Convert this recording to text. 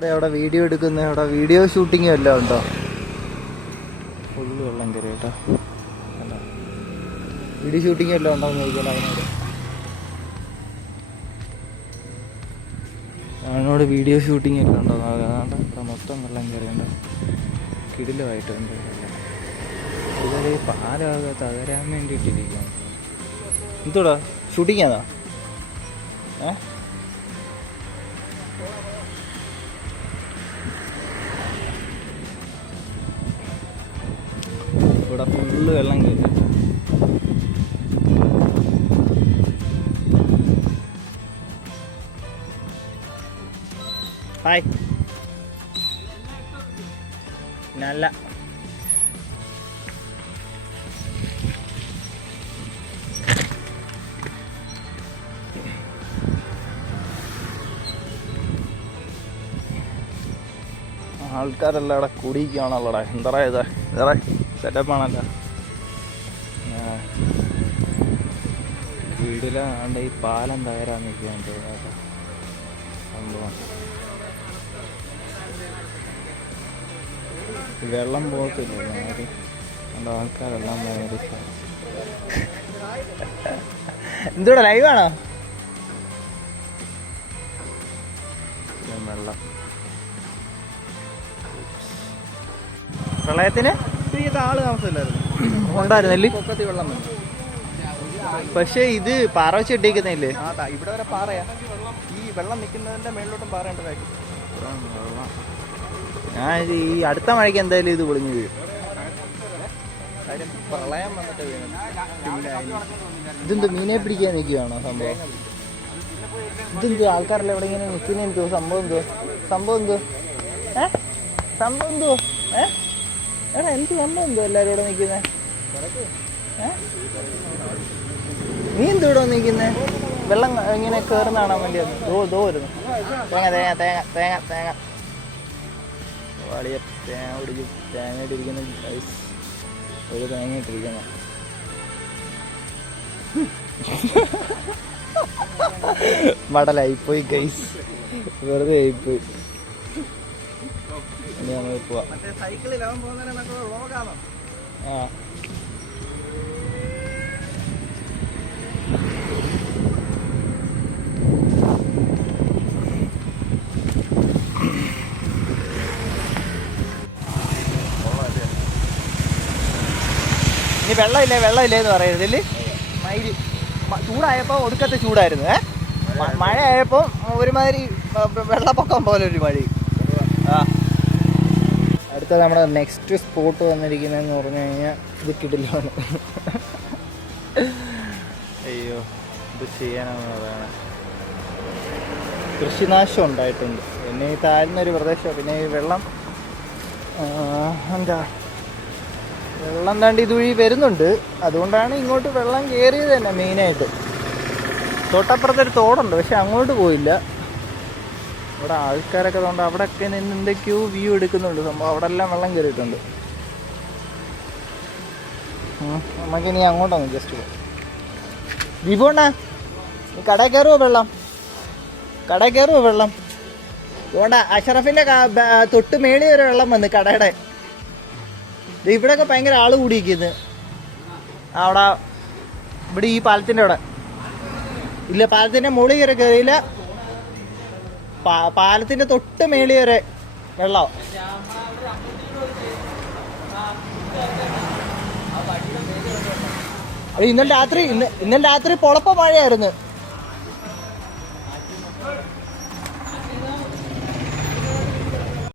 ഇവിടെ അവിടെ വീഡിയോ എടുക്കുന്ന അവിടെ വീഡിയോ ഷൂട്ടിങ് വല്ലതും ഉണ്ടോ? ഫുള്ള് വെള്ളം കയറി കേട്ടോ. വീഡിയോ ഷൂട്ടിങ് വല്ലതും ഉണ്ടോ എന്ന് ചോദിച്ചാൽ അവനോട് വീഡിയോ ഷൂട്ടിങ് എല്ലാം ഉണ്ടോ? അതാണ്ട് ഇവിടെ മൊത്തം വെള്ളം കയറിയുണ്ട്. കിടിലമായിട്ടുണ്ട്. ഇതൊരു പാലാകെ തകരാൻ വേണ്ടിയിട്ടിരിക്കുകയാണ്. എന്തോടാ ഷൂട്ടിങ് ആണോ? ഇവിടെ ഫുള്ള് വെള്ളം കയറി. ഹായ്. നല്ല ആൾക്കാരെല്ലാം ഇവിടെ കുടിക്കുകയാണല്ലോടാ. എന്താ ഇത് വേറെ സെറ്റപ്പാണല്ലോ. വീടിലാണ്ട് ഈ പാലം തകരാൻ നിൽക്കുകയാണ് കേട്ടോ സംഭവം. വെള്ളം പോകത്തില്ല നമ്മുടെ ആൾക്കാരെല്ലാം എന്തൂടെ ലൈവാണോ? വെള്ളം പ്രളയത്തിന് ആള് താമസമില്ലായിരുന്നു, ഉണ്ടായിരുന്നല്ലേ പൊക്കത്തി വെള്ളം വന്നു. പക്ഷെ ഇത് പാറ വെച്ച് ഇട്ടിരിക്കുന്നില്ലേ? ഇവിടെ വരെ പാറയാ. ഈ വെള്ളം നിൽക്കുന്നതിന്റെ മേളിലോട്ടും പാറേണ്ടതായിട്ട്. ഞാൻ ഈ അടുത്ത മഴയ്ക്ക് എന്തായാലും ഇത് പൊളിഞ്ഞു വീഴും. കാര്യം പ്രളയം വന്നിട്ട് വീഴും. ഇതെന്ത് മീനെ പിടിക്കാൻ നിൽക്കുകയാണോ സംഭവം? ഇതെന്തോ ആൾക്കാരെല്ലാം ഇവിടെ ഇങ്ങനെ നിൽക്കുന്ന എന്തോ സംഭവം? എന്തോ സംഭവം? എന്തോ സംഭവം? എന്തോ എടാ എന്ത് സംഭവം? എന്തോ എല്ലാവരും ഇവിടെ നിൽക്കുന്നത്? നീ എന്തോ ഇവിടെ നിൽക്കുന്നേ? വെള്ളം ഇങ്ങനെ കയറുന്ന കാണാൻ വേണ്ടിയാണ്. ദോ വരുന്നു. തേങ്ങ തേങ്ങ തേങ്ങ തേങ്ങ തേങ്ങ വാളിയ തേങ്ങ പിടിച്ച് തേങ്ങ ഇട്ടിരിക്കുന്ന ഒരു തേങ്ങ ഇട്ടിരിക്കുന്ന മടലായിപ്പോയി ഗൈസ്, വെറുതെ ആയിപ്പോയി. ഇനി നമ്മൾ പോവാം. ആ ഇനി വെള്ളമില്ലേ എന്ന് പറയരുതില്ലേ. മയില് ചൂടായപ്പോൾ ഒടുക്കത്തെ ചൂടായിരുന്നു. മഴ ആയപ്പോൾ ഒരുമാതിരി വെള്ളപ്പൊക്കം പോലെ ഒരു മഴ. ആ അടുത്ത നമ്മുടെ നെക്സ്റ്റ് സ്പോട്ട് വന്നിരിക്കുന്നതെന്ന് പറഞ്ഞു കഴിഞ്ഞാൽ ഇത് കിടിലാണ്. അയ്യോ ഇത് ചെയ്യാനാണ്. കൃഷിനാശം ഉണ്ടായിട്ടുണ്ട്. പിന്നെ ഈ താഴ്ന്നൊരു പ്രദേശമാണ്. പിന്നെ ഈ വെള്ളം വെള്ളം താണ്ടി ഇതുവഴി വരുന്നുണ്ട്. അതുകൊണ്ടാണ് ഇങ്ങോട്ട് വെള്ളം കയറിയത് തന്നെ മെയിനായിട്ട്. തൊട്ടപ്പുറത്തൊരു തോടുണ്ട്, പക്ഷെ അങ്ങോട്ട് പോയില്ല. ഇവിടെ ആൾക്കാരൊക്കെ അതുകൊണ്ട് അവിടെയൊക്കെ നിന്ന് എന്തൊക്കെയോ വ്യൂ എടുക്കുന്നുണ്ട് സംഭവം. അവിടെ എല്ലാം വെള്ളം കയറിയിട്ടുണ്ട്. നമുക്കിനി അങ്ങോട്ടാണ് ജസ്റ്റ് പോകാം. വിഭവണ്ണ നീ കടയിൽ കയറുമോ? കടയിൽ കയറുമോ വെള്ളം? അതുകൊണ്ട് അഷറഫിൻ്റെ തൊട്ട് മേളി വരെ വെള്ളം വന്ന് കടയുടെ. ഇവിടെയൊക്കെ ഭയങ്കര ആള് കൂടിയിരിക്കുന്നത്. അവിടെ ഇവിടെ ഈ പാലത്തിൻ്റെ അവിടെ ഇല്ല, പാലത്തിൻ്റെ മുകളിൽ വരെ കയറിയില്ല. പാലത്തിൻ്റെ തൊട്ട് മേളി വരെ വെള്ളം. ഇന്നലെ രാത്രി പൊളപ്പ മഴയായിരുന്നു.